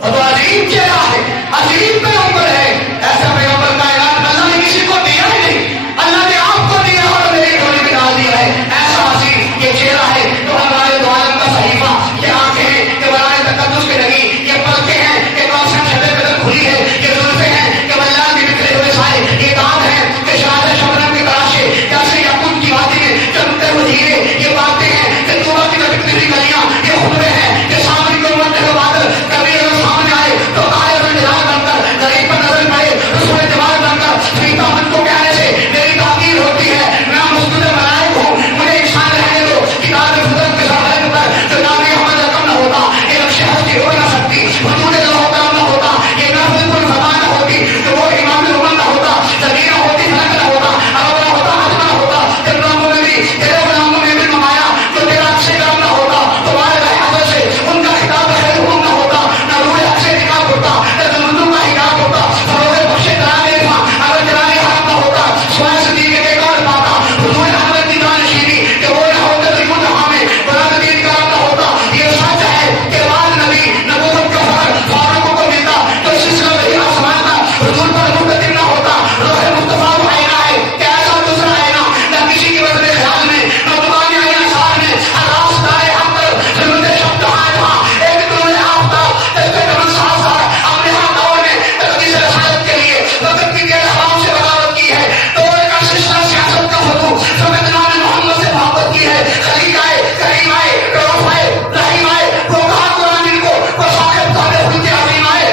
اور وہ عظیم چہرہ ہے، عظیم پیغمبر ہے. ایسا پیغمبر کائنات میں اللہ نے کسی کو دیا ہی نہیں. اللہ نے آپ کو دیا اور میری ڈولی میں ڈال دیا ہے. ایسا عظیم یہ چہرہ ہے تو ہمارے دو عالم کا صحیفہ. یہ آنکھیں ہیں کہ برائے تقدس پہ لگی، یہ پلکیں ہیں کہ کوثر شبے بدن کھلی ہے، یہ زلفیں ہیں کہ ملان کے بکھرے ہوئے سائے، یہ دانت ہیں کہ شاہد شبنم کے تراشے کیسے یاقوت کی وادی میں چمکتے ہوئے ہیرے، یہ باتیں ہیں کہ طوبہ کی لٹکتی ہوئی گلیاں، یہ خطبے ہیں کہ سامنے کو امت کے بادل کبھی اگر سامنے آئے تو قائل انتظار بن کر غریب پر نظر پڑے رسول اعتبار بن کر فیتا من کو کہنے سے میری تعبیر ہوتی ہے. میں مسجد ملائک ہوں، مجھے انسان رہنے دو. کتاب فضلت کے سرحد پر جو نام احمد رقم نہ ہوتا، یہ نقش ہستی ہو نہ سکتی، حضور لوح قلم نہ ہوتا، یہ نفذ کل فضا نہ ہوتی، تو وہ امام الامم نہ ہوتا، زمین نہ ہوتی، فلک نہ ہوتا، عرب نہ ہوتا، حجم نہ ہوتا. جب غلاموں میں بھی تیرے غلاموں میں بھی نمایا تو تیرا اچھے کام نہ ہوتا، تمہارے حضرت سے ان کا خطاب خیر حکم نہ ہوتا، نہ روح اچھے نکاب ہوتا، نہ زمندوں کا حجاب ہوتا، فروغ بخشے ترانے تھا اگر ترانے حرام نہ ہوتا، سوائے صدیق کے کار پاتا حضور احمد کی دانشینی کہ وہ نہ ہوتے تو یوں جہاں میں بلند دین کا نہ ہوتا. یہ سچ ہے کہ بعد نبی نبوت کا فخر فاروق کو ملتا تو اس سلسلہ میں آسمان کا حضور پر منتظم نہ ہوتا. روح مصطفیٰ وہ آئینہ ہے کہ ایسا دوسرا آئینہ نہ کسی کی وزن خیال میں نہ دکان آئینہ سار میں ہر راستہ حق پر ضرورت شب جہاں تھا ایک دنوں نے آفتاب جیسے کمن سال سال اپنے ہاتھ دور میں تقدیس رسالت کے لیے وقت کی تیرے حرام سے بغاوت کی ہے. تو ایک سلسلہ سیاست کا فتو سمت نام محمد سے محبت کی ہے. خلیق آئے، کریم آئے، رؤوف آئے، رحیم آئے، وہ کہا قرآن ان کو وہ صاحب صاحب خود کے عظیم آئے.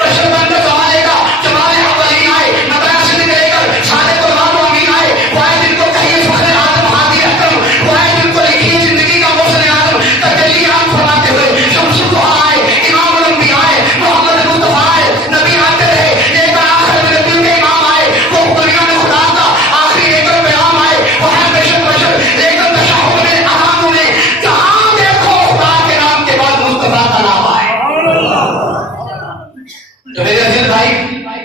بشر بن کر زمانے کا جمال اولین آئے، نبرہ سے لے کر صادق و امام و امین آئے. وہ آئے جن کو کہیے فخر آدم ہادی اکرم، وہ آئے جن کو لکھیے زندگی کا محسن آدم تجلی عام فرماتے ہوئے. شمس الضحیٰ آئے، امام الانبیاء آئے، محمد مصطفیٰ آئے. نبی آتے رہے لیکن آخر میں نبیوں کے امام آئے. وہ دنیا میں خدا کا آخری ایک پیغام آئے. وہ ہے بشر بشر لیکن تشہد میں احام میں جہاں دیکھو خدا کے نام کے بعد مصطفیٰ کا نام آئے. تو میرے عزیز بھائی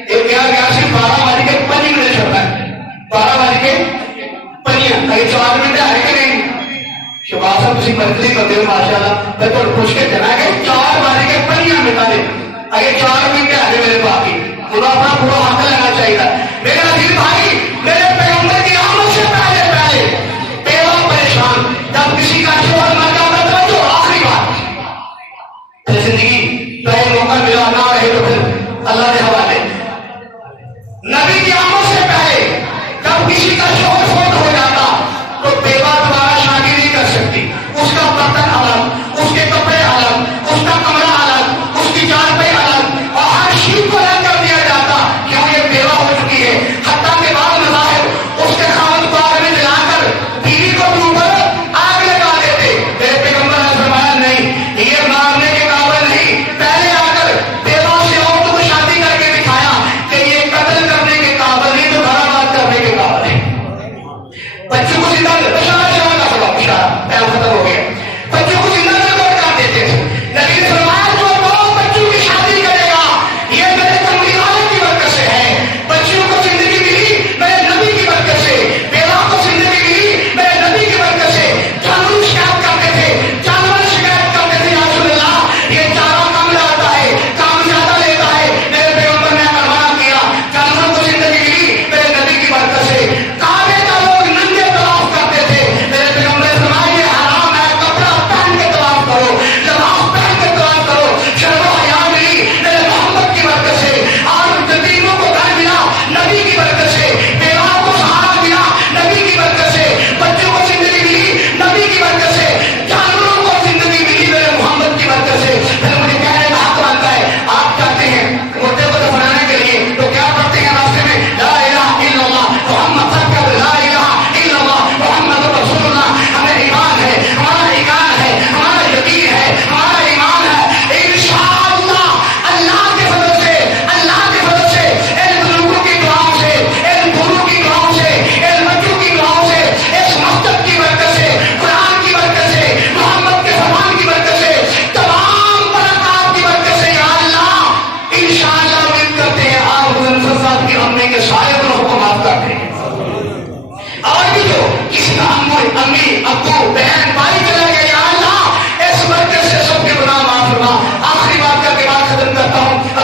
ایک گیا صرف 12 بجے کے 5 منٹ چھوڑنا ہے. 12 بجے کے 5 اگر 4 منٹ آئے کہ نہیں شباب صاحب تھی مرکزی کرتے ہو ماشاء اللہ. میں تو پوچھ کے کہنا ہے کہ 4 بجے کے 5 منٹ آئے اگر 4 منٹ آئے میرے باقی پورا اپنا پورا حق لینا چاہیے. میرے عزیز بھائی میرے پیغمبر کی آمد سے پہلے پہلے بیوہ پریشان جب کسی کا شوہر مر جاتا تھا تو آخری بات زندگی تو ایک موقع ملا نہ رہے تو پھر اللہ کے حوالے. نبی کی آمد سے پہلے جب کسی کا شوہر فوت ہو جاتا تو بیوہ دوبارہ شادی نہیں کر سکتی. اس کا برتن الگ، اس کے کپڑے الگ، اس کا کمرہ الگ، اس کی چارپائی الگ اور ہر چیز کو الگ کر دیا جاتا کیوں یہ بیوہ ہو چکی ہے. حتیٰ کے بعد مذاہب اس کے خاوند کو آگ میں جلا کر بیوی کو بھی اوپر آگ لگا دیتے. میرے پیغمبر نے فرمایا نہیں، یہ مارنے کے قابل نہیں. پہلے آ کر بیوہ سے عورتوں کو شادی کر کے دکھا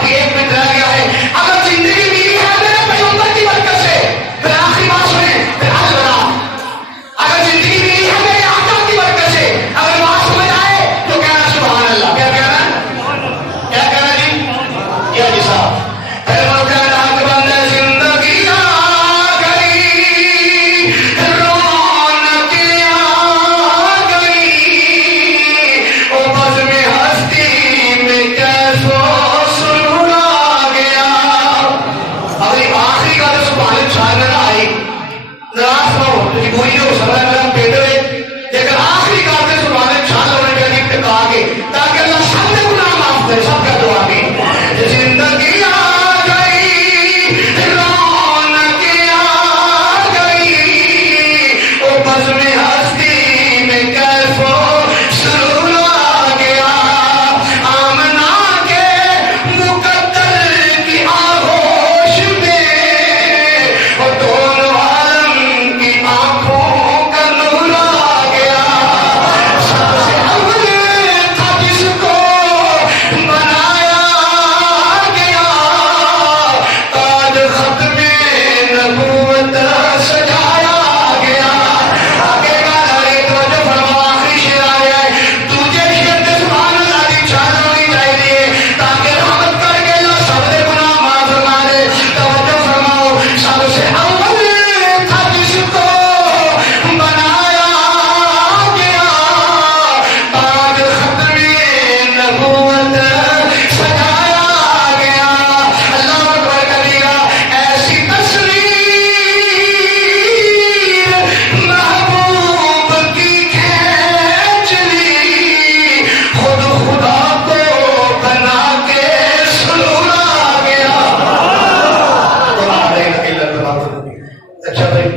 ابھی 1 منٹ رہ گیا ہے. اگر زندگی ملی ہے میرے پیغمبر کی برکت سے، پھر آخری بات سنیں، پھر حل بنا. اگر زندگی ملی ہے میرے آقا کی برکت سے، اگر بات سمجھ آئے تو کہنا سبحان اللہ. کیا کہنا ہے؟ کیا کہنا جی؟ کیا جی صاحب؟ پھر وہ کہنا کہ بندے زندگی آ گئی، رونق آ گئی، او بزم ہستی میں کیسو سرور آ گیا. ابھی آخری کا تو سبحان چھانن آئی نراز ہو تجھے بوئی جو سمجھ میں پیدے لیکن آخری کا تو سبحان چھان ہونے کے عجیب تک آگے تاکہ اللہ سب نے گناہ معاف کرے. سب کا دعا بھی زندگی آ گئی، رونق آ گئی، او بزم ہستی میں کیسو سرور آ گیا. آمنہ کے مقدر کی آغوش میں اور دونوں عالم کی آنکھوں کا نور آ گیا. سب سے اول تھا جس کو بنایا گیا، تاج ختم نبوت سجایا گیا. آگے گانا ہے تو جو فرما آخری شیر آیا ہے، تجھے شیر سبحان اللہ کی چھان ہونی چاہیے تاکہ رحمت کر کے اللہ سب نے گناہ معاف فرما دے. توجہ فرماؤ. سب سے اول تھا جس کو بنایا گیا، تاج ختم نبوت سجایا گیا. اللہ اکبر کبیرہ. ایسی تصویر محبوب کی کھینچ لی، خود خدا کو بنا کے سرور آ گیا. اچھا بھائی